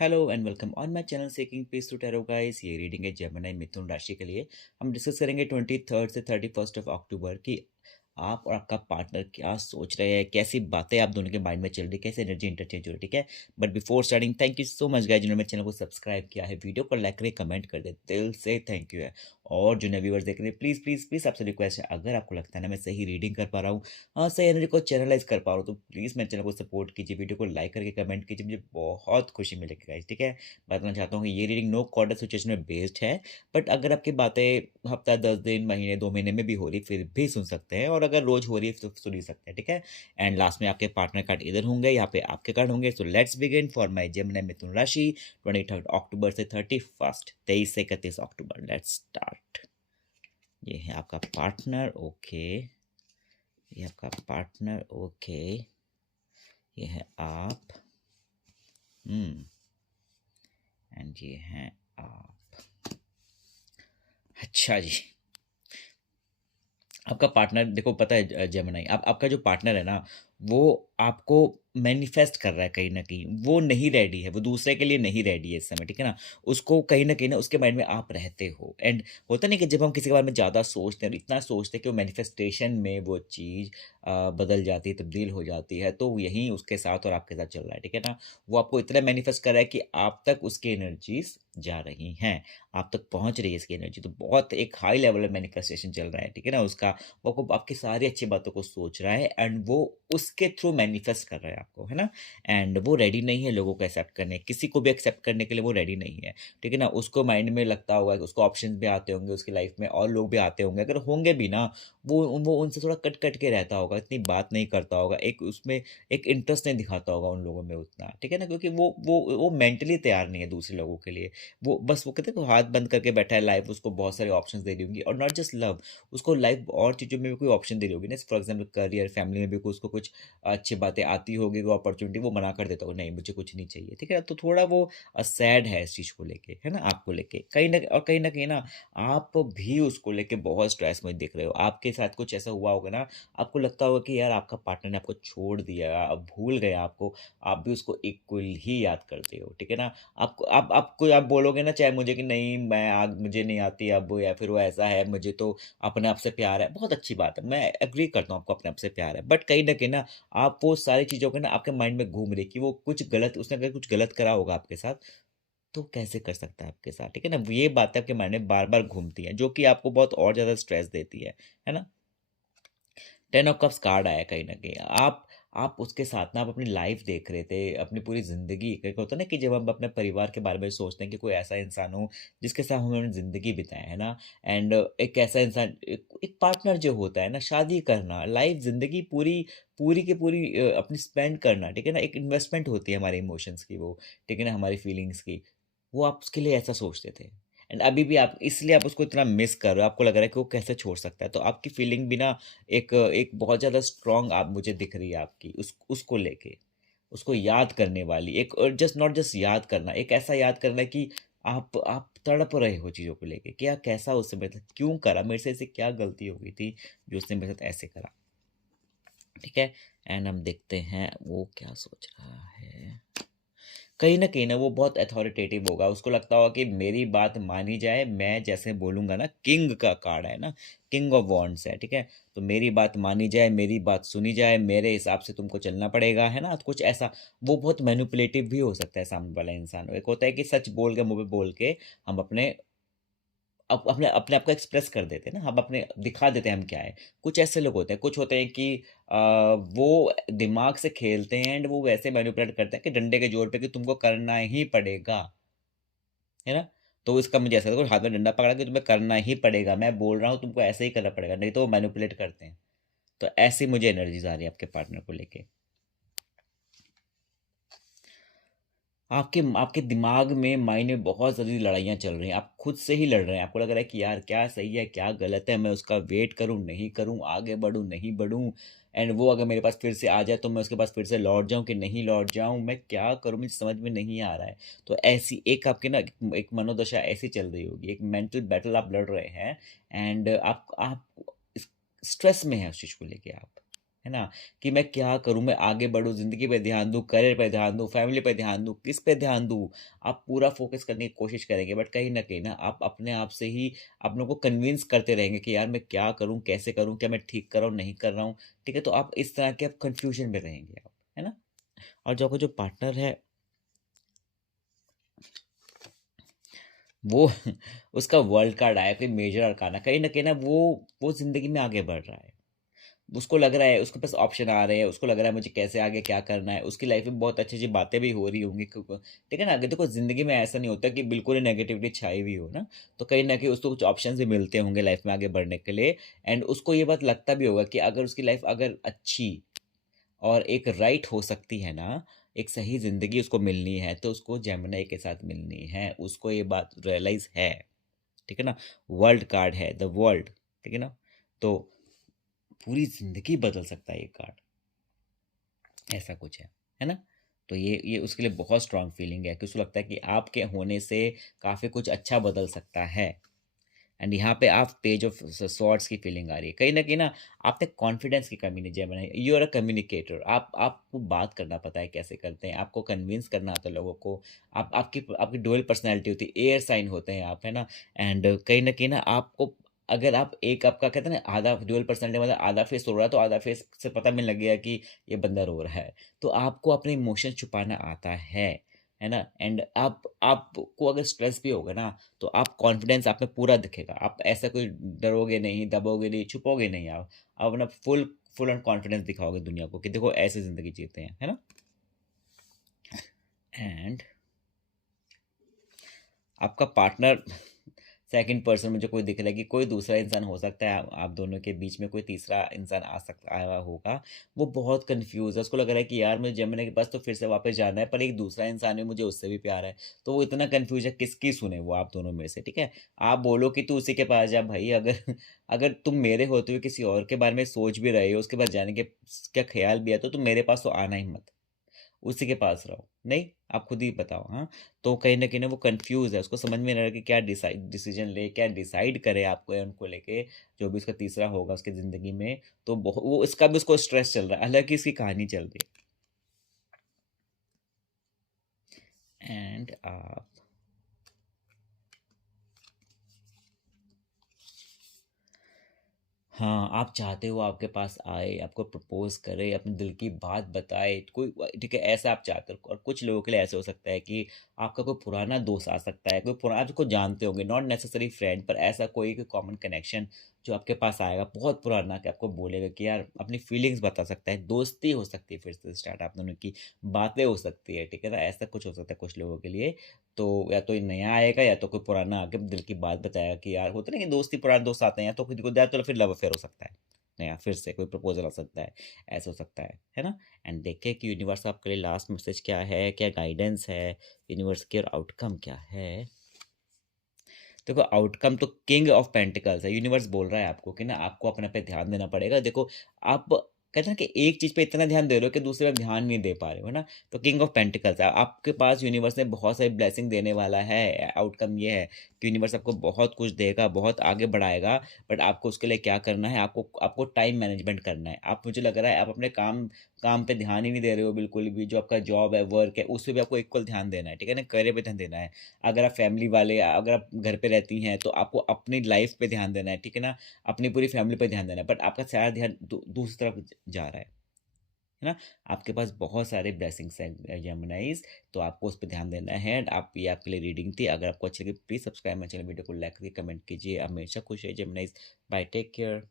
Hello and welcome on my channel seeking peace to tarot guys. ये reading है Gemini Mithun राशि के लिए। हम डिस्कस करेंगे 23 से 31 ऑफ अक्टूबर की आप और आपका पार्टनर क्या सोच रहे हैं, कैसी बातें आप दोनों के माइंड में चल रही है, कैसे एनर्जी इंटरचेंज हो रही है। ठीक है, but before starting thank you so much guys जिन्होंने मेरे चैनल को सब्सक्राइब किया है, वीडियो को लाइक करें, कमेंट कर दे, दिल से थैंक यू है। और जो नए व्यूअर्स देख रहे हैं, प्लीज़ प्लीज़ प्लीज़ आपसे रिक्वेस्ट है, अगर आपको लगता है ना मैं सही रीडिंग कर पा रहा हूँ, हाँ सही एनर्जी को चैनलाइज कर पा रहा हूँ, तो प्लीज़ मेरे चैनल को सपोर्ट कीजिए, वीडियो को लाइक करके कमेंट कीजिए, मुझे बहुत खुशी मिलेगी गाइस। ठीक है, बताना चाहता हूँ कि ये रीडिंग नो कॉर्डर सिचुएशन में बेस्ड है, बट अगर आपकी बातें हफ्ता 10 दिन महीने 2 महीने में भी हो रही फिर भी सुन सकते हैं, और अगर रोज हो रही है तो सुन ही सकते हैं। ठीक है, एंड लास्ट में आपके पार्टनर कार्ड इधर होंगे, यहाँ पे आपके कार्ड होंगे। So let's begin for my Gemini Mithun राशि 23 अक्टूबर से 31 23 से 31 अक्टूबर। Let's start. ये है आपका पार्टनर, ओके। ये आपका पार्टनर, ओके। ये है आप, एंड ये है आप। अच्छा जी, आपका पार्टनर देखो, पता है जेमिनी, आप आपका जो पार्टनर है ना, वो आपको मैनिफेस्ट कर रहा है कहीं न कहीं। वो नहीं रेडी है, वो दूसरे के लिए नहीं रेडी है इस समय, ठीक है ना? उसको कहीं न कहीं ना उसके माइंड में आप रहते हो, एंड होता नहीं कि जब हम किसी के बारे में ज़्यादा सोचते हैं और इतना सोचते हैं कि वो मैनिफेस्टेशन में वो चीज़ बदल जाती है, तब्दील हो जाती है, तो यही उसके साथ और आपके साथ चल रहा है, ठीक है ना? वो आपको इतना मैनिफेस्ट कर रहा है कि आप तक उसकी एनर्जीज़ जा रही हैं, आप तक पहुँच रही है इसकी एनर्जी, तो बहुत एक हाई लेवल में मैनिफेस्टेशन चल रहा है, ठीक है ना? उसका वो आपको आपकी सारी अच्छी बातों को सोच रहा है, एंड वो उसके थ्रू मैनिफेस्ट कर रहा है आपको, है ना? एंड वो रेडी नहीं है लोगों को एक्सेप्ट करने, किसी को भी एक्सेप्ट करने के लिए वो रेडी नहीं है, ठीक है ना? उसको माइंड में लगता होगा कि उसको ऑप्शंस भी आते होंगे उसकी लाइफ में, और लोग भी आते होंगे, अगर होंगे भी ना, वो उनसे थोड़ा कट के रहता होगा, इतनी बात नहीं करता होगा, एक उसमें एक इंटरेस्ट नहीं दिखाता होगा उन लोगों में उतना, ठीक है ना? क्योंकि वो मेंटली तैयार नहीं है दूसरे लोगों के लिए। वो बस वो कहते हैं वो हाथ बंद करके बैठा है, लाइफ उसको बहुत सारे ऑप्शंस दे रही होंगी, और नॉट जस्ट लव, उसको लाइफ और चीज़ों में भी कोई ऑप्शन दे रही होगी ना, फॉर एग्जाम्पल करियर, फैमिली में भी कोई उसको कुछ अच्छी बातें आती होगी, वो अपॉर्चुनिटी वो मना कर देता होगा, नहीं मुझे कुछ नहीं चाहिए, ठीक है? तो थोड़ा वो सैड है इस चीज़ को लेके, है ना? आपको लेके कहीं न कहीं ना आप भी उसको लेके बहुत स्ट्रेस में दिख रहे हो। आपके साथ कुछ ऐसा हुआ होगा ना, आपको लगता होगा कि यार आपका पार्टनर ने आपको छोड़ दिया, अब भूल गया आपको, आप भी उसको इक्वल ही याद करते हो, ठीक है ना? आपको आप बोलोगे ना चाहे मुझे कि नहीं मैं आग मुझे नहीं आती अब, या फिर वो ऐसा है, मुझे तो अपने आप से प्यार है, बहुत अच्छी बात है, मैं एग्री करता हूँ आपको अपने आप से प्यार है, बट कहीं न कहीं ना आप वो सारी चीज़ों को ना आपके माइंड में घूम रही कि वो कुछ गलत, उसने अगर कुछ गलत करा होगा आपके साथ, तो कैसे कर सकता है आपके साथ, ठीक है ना? ये बातें आपके माइंड में बार-बार घूमती हैं, जो कि आपको बहुत और ज़्यादा स्ट्रेस देती है ना? 10 ऑफ कप्स कार्ड आया कहीं न कहीं। आप उसके साथ ना आप अपनी लाइफ़ देख रहे थे, अपनी पूरी ज़िंदगी, एक होता है ना कि जब हम अपने परिवार के बारे में सोचते हैं कि कोई ऐसा इंसान हो जिसके साथ हमने ज़िंदगी बिताए, है ना? एंड एक ऐसा इंसान, एक एक पार्टनर जो होता है ना, शादी करना, लाइफ़ ज़िंदगी पूरी पूरी की पूरी अपनी स्पेंड करना, ठीक है ना? एक इन्वेस्टमेंट होती है हमारे इमोशंस की वो, ठीक है ना? हमारी फीलिंग्स की। वो आप उसके लिए ऐसा सोचते थे, एंड अभी भी आप इसलिए आप उसको इतना मिस कर रहे हो, आपको लग रहा है कि वो कैसे छोड़ सकता है। तो आपकी फीलिंग भी ना एक बहुत ज़्यादा स्ट्रॉन्ग आप मुझे दिख रही है आपकी उसको लेके। उसको याद करने वाली एक, जस्ट नॉट जस्ट याद करना, एक ऐसा याद करना कि आप तड़प रहे हो चीज़ों को लेके। क्या कैसा उस समय था? क्यों करा? मेरे से ऐसे क्या गलती हो गई थी जो उसने मेरे साथ ऐसे करा? ठीक है? एंड हम देखते हैं वो क्या सोच रहा है। कहीं न वो बहुत अथॉरिटेटिव होगा, उसको लगता होगा कि मेरी बात मानी जाए, मैं जैसे बोलूँगा ना, किंग का कार्ड है ना, किंग ऑफ वांड्स है, ठीक है? तो मेरी बात मानी जाए, मेरी बात सुनी जाए, मेरे हिसाब से तुमको चलना पड़ेगा, है ना? तो कुछ ऐसा, वो बहुत मैनिपुलेटिव भी हो सकता है सामने वाला इंसान। एक होता है कि सच बोल के, मुँह पे बोल के हम अपने अपने अपने आप को एक्सप्रेस कर देते हैं ना, हम अपने दिखा देते हैं हम क्या है। कुछ ऐसे लोग होते हैं, कुछ होते हैं कि वो दिमाग से खेलते हैं, एंड वो वैसे मैनिपुलेट करते हैं कि डंडे के ज़ोर पे कि तुमको करना ही पड़ेगा, है ना? तो इसका मुझे ऐसा हाथ में डंडा पकड़ा कि तुम्हें करना ही पड़ेगा, मैं बोल रहा हूँ तुमको ऐसे ही करना पड़ेगा, नहीं तो वो मैनिपुलेट करते हैं। तो ऐसी मुझे एनर्जीज़ आ रही है आपके पार्टनर को लेके। आपके आपके दिमाग में, माइंड में बहुत ज़्यादा लड़ाइयाँ चल रही हैं। आप खुद से ही लड़ रहे हैं। आपको लग रहा है कि यार क्या सही है, क्या गलत है? मैं उसका वेट करूँ, नहीं करूँ? आगे बढ़ूँ, नहीं बढ़ूँ? एंड वो अगर मेरे पास फिर से आ जाए तो मैं उसके पास फिर से लौट जाऊँ कि नहीं लौट जाऊँ? मैं क्या करूँ? मुझे समझ में नहीं आ रहा है। तो ऐसी एक आपकी ना एक मनोदशा ऐसी चल रही होगी। एक मेंटल बैटल आप लड़ रहे हैं, एंड आप स्ट्रेस में हैं उस चीज़ को लेके आप, है ना? कि मैं क्या करूँ, मैं आगे बढ़ूँ, ज़िंदगी पे ध्यान दूँ, करियर पे ध्यान दूँ, फैमिली पे ध्यान दूँ, किस पे ध्यान दूँ? आप पूरा फ़ोकस करने की कोशिश करेंगे, बट कहीं न कहीं ना आप अपने आप से ही अपने को कन्विंस करते रहेंगे कि यार मैं क्या करूँ, कैसे करूँ, क्या मैं ठीक कर रहा हूँ, नहीं कर रहा हूँ, ठीक है? तो आप इस तरह के आप कन्फ्यूज़न में रहेंगे आप, है ना? और जो आपका जो पार्टनर है, वो उसका वर्ल्ड कार्ड आया, कोई मेजर अरकाना, कहीं न कहीं ना वो ज़िंदगी में आगे बढ़ रहा है। उसको लग रहा है, उसके पास ऑप्शन आ रहे हैं, उसको लग रहा है मुझे कैसे आगे क्या करना है, उसकी लाइफ में बहुत अच्छी-अच्छी बातें भी हो रही होंगी ठीक है ना? अगर देखो ज़िंदगी में ऐसा नहीं होता कि बिल्कुल ही नेगेटिविटी छाई हुई हो ना, तो कहीं न कहीं उसको कुछ ऑप्शंस भी मिलते होंगे लाइफ में आगे बढ़ने के लिए एंड उसको ये बात लगता भी होगा कि अगर उसकी लाइफ अगर अच्छी और एक राइट हो सकती है ना, एक सही ज़िंदगी उसको मिलनी है, तो उसको जेमिनी के साथ मिलनी है। उसको ये बात रियलाइज़ है, ठीक है ना? वर्ल्ड कार्ड है, द वर्ल्ड, ठीक है ना? तो पूरी ज़िंदगी बदल सकता है ये कार्ड, ऐसा कुछ है ना? तो ये उसके लिए बहुत स्ट्रॉन्ग फीलिंग है कि उसको लगता है कि आपके होने से काफ़ी कुछ अच्छा बदल सकता है। एंड यहाँ पे आप पेज ऑफ सॉर्ड्स की फीलिंग आ रही है। कहीं न कहीं ना आप में कॉन्फिडेंस की कमी नहीं Gemini, you are a communicator. आप आपको बात करना पता है कैसे करते हैं, आपको कन्विंस करना आता है लोगों को। आप आपकी आपकी डुअल पर्सनैलिटी होती है, एयर साइन होते हैं आप, है ना? एंड कहीं न कहीं ना आपको अगर आप एक आपका कहते हैं ना आधा डुअल पर्सनैलिटी मतलब आधा फेस रो रहा है, तो आधा फेस से पता मिलने लग गया कि ये बंदा रो रहा है। तो आपको अपने इमोशंस छुपाना आता है ना? एंड आपको अगर स्ट्रेस भी होगा ना तो आप कॉन्फिडेंस आप में पूरा दिखेगा। आप ऐसा कोई डरोगे नहीं, दबोगे नहीं, छुपोगे नहीं आप। आप अपना फुल फुल ऑन कॉन्फिडेंस दिखाओगे दुनिया को कि देखो ऐसे ज़िंदगी जीते हैं, है ना? एंड आपका पार्टनर सेकंड पर्सन मुझे कोई दिख रहा है कि कोई दूसरा इंसान हो सकता है आप दोनों के बीच में कोई तीसरा इंसान आ सकता आया होगा। वो बहुत कन्फ्यूज़ है, उसको लग रहा है कि यार मुझे जमुना के पास तो फिर से वापस जाना है, पर एक दूसरा इंसान है मुझे उससे भी प्यार है। तो वो इतना कन्फ्यूज़ है किसकी सुने वो आप दोनों में से, ठीक है? आप बोलो कि तू उसी के पास जा भाई, अगर अगर तुम मेरे होते हुए किसी और के बारे में सोच भी रहे हो, उसके पास जाने के क्या ख़्याल भी है, तो तुम मेरे पास तो आना ही मत। उसी के पास रहो। नहीं, आप खुद ही बताओ, हाँ? तो कहीं न कहीं ना वो कन्फ्यूज़ है, उसको समझ में नहीं आ रहा कि क्या डिसीज़न ले, क्या डिसाइड करे आपको या उनको लेके, जो भी उसका तीसरा होगा उसकी ज़िंदगी में, तो वो इसका भी उसको स्ट्रेस चल रहा है, अलग ही इसकी कहानी चल रही है। एंड आप हाँ, आप चाहते हो आपके पास आए, आपको प्रपोज़ करे, अपने दिल की बात बताए, कोई ठीक है, ऐसा आप चाहते हो और कुछ लोगों के लिए ऐसे हो सकता है कि आपका कोई पुराना दोस्त आ सकता है, कोई पुराना आप जिसको जानते होंगे, नॉट नेसेसरी फ्रेंड पर ऐसा कोई कॉमन कनेक्शन जो आपके पास आएगा, बहुत पुराना कि आपको बोलेगा कि यार अपनी फीलिंग्स बता सकता है, दोस्ती हो सकती है फिर से स्टार्ट आप दोनों की, बातें हो सकती है, ठीक है ना? ऐसा कुछ हो सकता है कुछ लोगों के लिए। तो या तो ये नया आएगा या तो कोई पुराना आके दिल की बात बताएगा कि यार होता है ना कि दोस्ती पुराने दोस्त आते हैं या तो खुद को तो फिर लव अफेयर हो सकता है नया फिर से कोई प्रपोजल आ सकता है ऐसा हो सकता है ना? एंड देखिए कि यूनिवर्स आपके लिए लास्ट मैसेज क्या है, क्या गाइडेंस है यूनिवर्स की और आउटकम क्या है। देखो आउटकम तो किंग ऑफ पेंटिकल्स है, यूनिवर्स बोल रहा है आपको कि ना आपको अपने पे ध्यान देना पड़ेगा। देखो आप कहते हैं ना कि एक चीज़ पे इतना ध्यान दे रहे हो कि दूसरे पे ध्यान नहीं दे पा रहे हो, है ना? तो किंग ऑफ पेंटिकल्स है, आपके पास यूनिवर्स ने बहुत सारी ब्लेसिंग देने वाला है। आउटकम ये है कि यूनिवर्स आपको बहुत कुछ देगा, बहुत आगे बढ़ाएगा, बट आपको उसके लिए क्या करना है, आपको आपको टाइम मैनेजमेंट करना है। आप मुझे लग रहा है आप अपने काम काम पे ध्यान ही नहीं दे रहे हो बिल्कुल भी, जो आपका जॉब है, वर्क है, उस पे भी आपको इक्वल ध्यान देना है, ठीक है ना? करियर पे ध्यान देना है। अगर आप फैमिली वाले अगर आप घर पे रहती हैं तो आपको अपनी लाइफ पे ध्यान देना है, ठीक है ना? अपनी पूरी फैमिली पे ध्यान देना है, बट आपका सारा ध्यान दूसरी तरफ जा रहा है ना? आपके पास बहुत सारे ब्लेसिंग्स हैं जेमिनाइज़, तो आपको उस पे ध्यान देना है एंड आप ये आपके लिए रीडिंग थी। अगर आपको अच्छी लगी please subscribe my channel, video को लाइक करिए, कमेंट कीजिए। हमेशा खुश रहिए जेमिनाइज़। Bye, take care.